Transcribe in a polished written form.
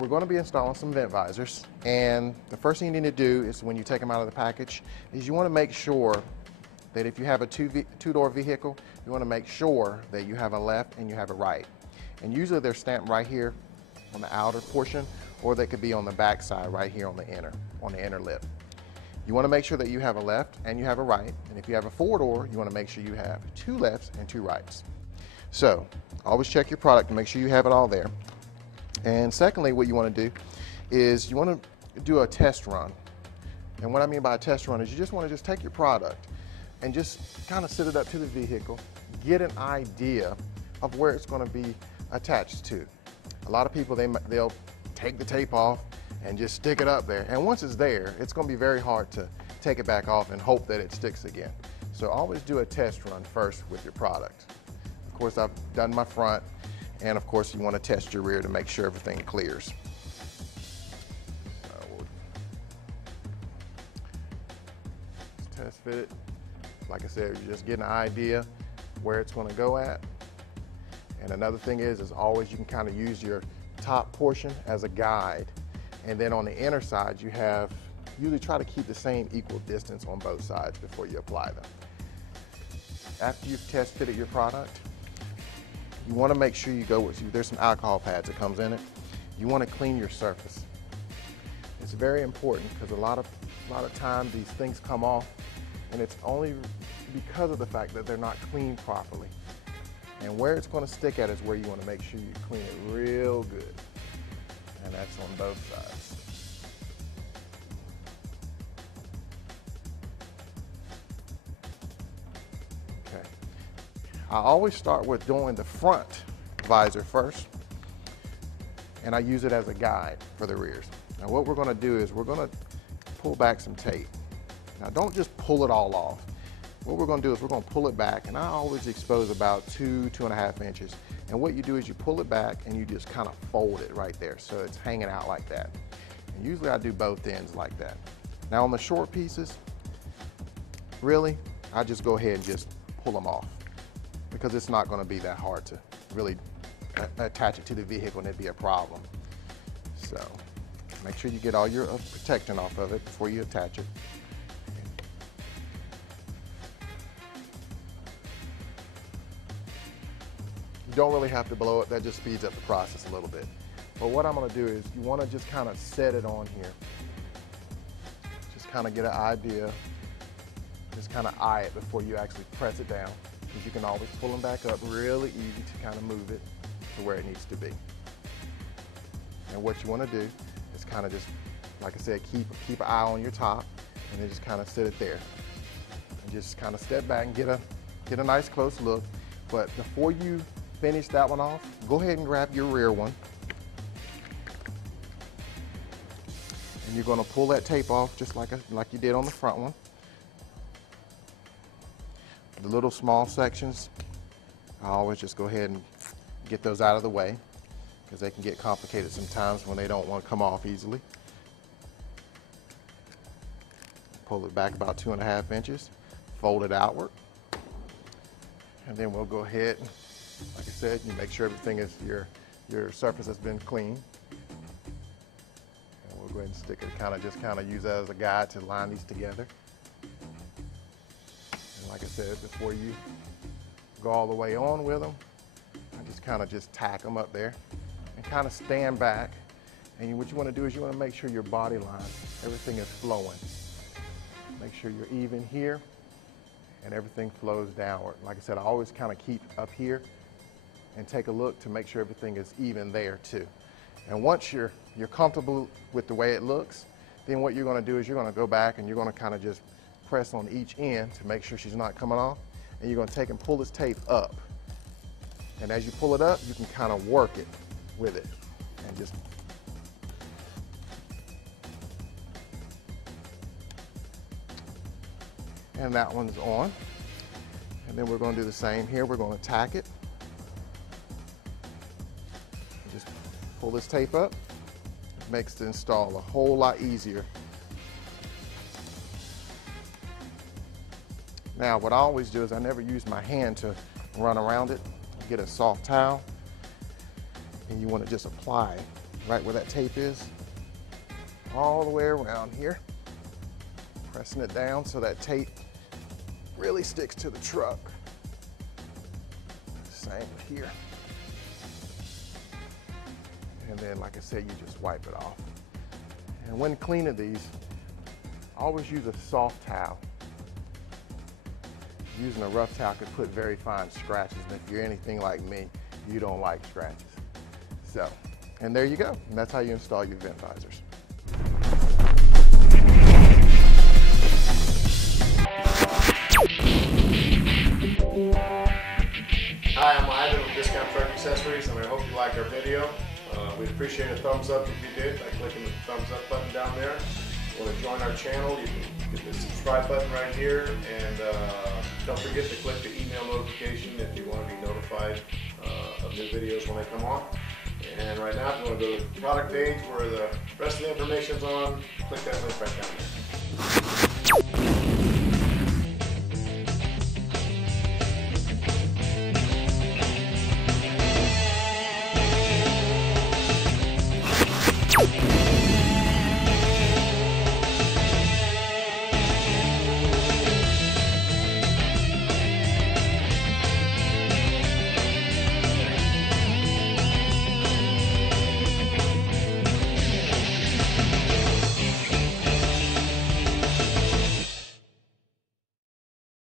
we're going to be installing some vent visors, and the first thing you need to do is when you take them out of the package is you want to make sure that if you have a two-door vehicle, you want to make sure that you have a left and you have a right. And usually they're stamped right here on the outer portion, or they could be on the back side right here on the inner lip. You want to make sure that you have a left and you have a right, and if you have a four-door, you want to make sure you have two lefts and two rights. So always check your product to make sure you have it all there. And secondly, what you want to do is you want to do a test run. And what I mean by a test run is you just want to take your product and just kind of sit it up to the vehicle, get an idea of where it's going to be attached to. A lot of people, they'll take the tape off and just stick it up there. And once it's there, it's going to be very hard to take it back off and hope that it sticks again. So always do a test run first with your product. Of course, I've done my front, and of course you want to test your rear to make sure everything clears. We'll test fit it. Like I said, you're just getting an idea where it's going to go at. And another thing is always you can kind of use your top portion as a guide. And then on the inner side, usually try to keep the same equal distance on both sides before you apply them. After you've test fitted your product, you want to make sure you go with, there's some alcohol pads that comes in it. You want to clean your surface. It's very important because a lot of times these things come off, and it's only because of the fact that they're not cleaned properly. And where it's going to stick at is where you want to make sure you clean it real good. And that's on both sides. Okay. I always start with doing the front visor first, and I use it as a guide for the rears. Now what we're going to do is we're going to pull back some tape. Now don't just pull it all off. What we're going to do is we're going to pull it back, and I always expose about 2.5 inches. And what you do is you pull it back and you just kind of fold it right there so it's hanging out like that. And usually I do both ends like that. Now on the short pieces, really, I just go ahead and just pull them off because it's not going to be that hard to really attach it to the vehicle and it'd be a problem. So make sure you get all your protection off of it before you attach it. You don't really have to blow it, that just speeds up the process a little bit. But what I'm going to do is you want to just kind of set it on here. Just kind of get an idea, just kind of eye it before you actually press it down, because you can always pull them back up really easy to kind of move it to where it needs to be. And what you want to do is kind of just, like I said, keep an eye on your top, and then just kind of sit it there. And just kind of step back and get a nice close look. But before you finish that one off, go ahead and grab your rear one. And you're going to pull that tape off just like you did on the front one. The little small sections, I always just go ahead and get those out of the way because they can get complicated sometimes when they don't want to come off easily. Pull it back about 2.5 inches, fold it outward. And then we'll go ahead, like I said, you make sure everything is, your surface has been clean. And we'll go ahead and stick it, just kind of use that as a guide to line these together. And like I said, before you go all the way on with them, I just tack them up there and kind of stand back. And what you want to do is you want to make sure your body line, everything is flowing. Make sure you're even here and everything flows downward. Like I said, I always kind of keep up here and take a look to make sure everything is even there too. And once you're comfortable with the way it looks, then what you're going to do is you're going to go back and you're going to kind of just press on each end to make sure she's not coming off. And you're going to take and pull this tape up. And as you pull it up, you can kind of work it with it and just and that one's on. And then we're going to do the same here. We're going to tack it. Just pull this tape up. It makes the install a whole lot easier. Now, what I always do is I never use my hand to run around it. Get a soft towel, and you want to just apply right where that tape is, all the way around here, pressing it down so that tape really sticks to the truck. Same here. And then, like I said, you just wipe it off. And when cleaning these, always use a soft towel. Using a rough towel could put very fine scratches, and if you're anything like me, you don't like scratches. So, and there you go. And that's how you install your vent visors. Hi, I'm Ivan with Discount Truck Accessories, and I hope you liked our video. We'd appreciate a thumbs up if you did by clicking the thumbs up button down there. If you want to join our channel, you can hit the subscribe button right here, and don't forget to click the email notification if you want to be notified of new videos when they come on. And right now, if you want to go to the product page where the rest of the information is on, click that link right down there.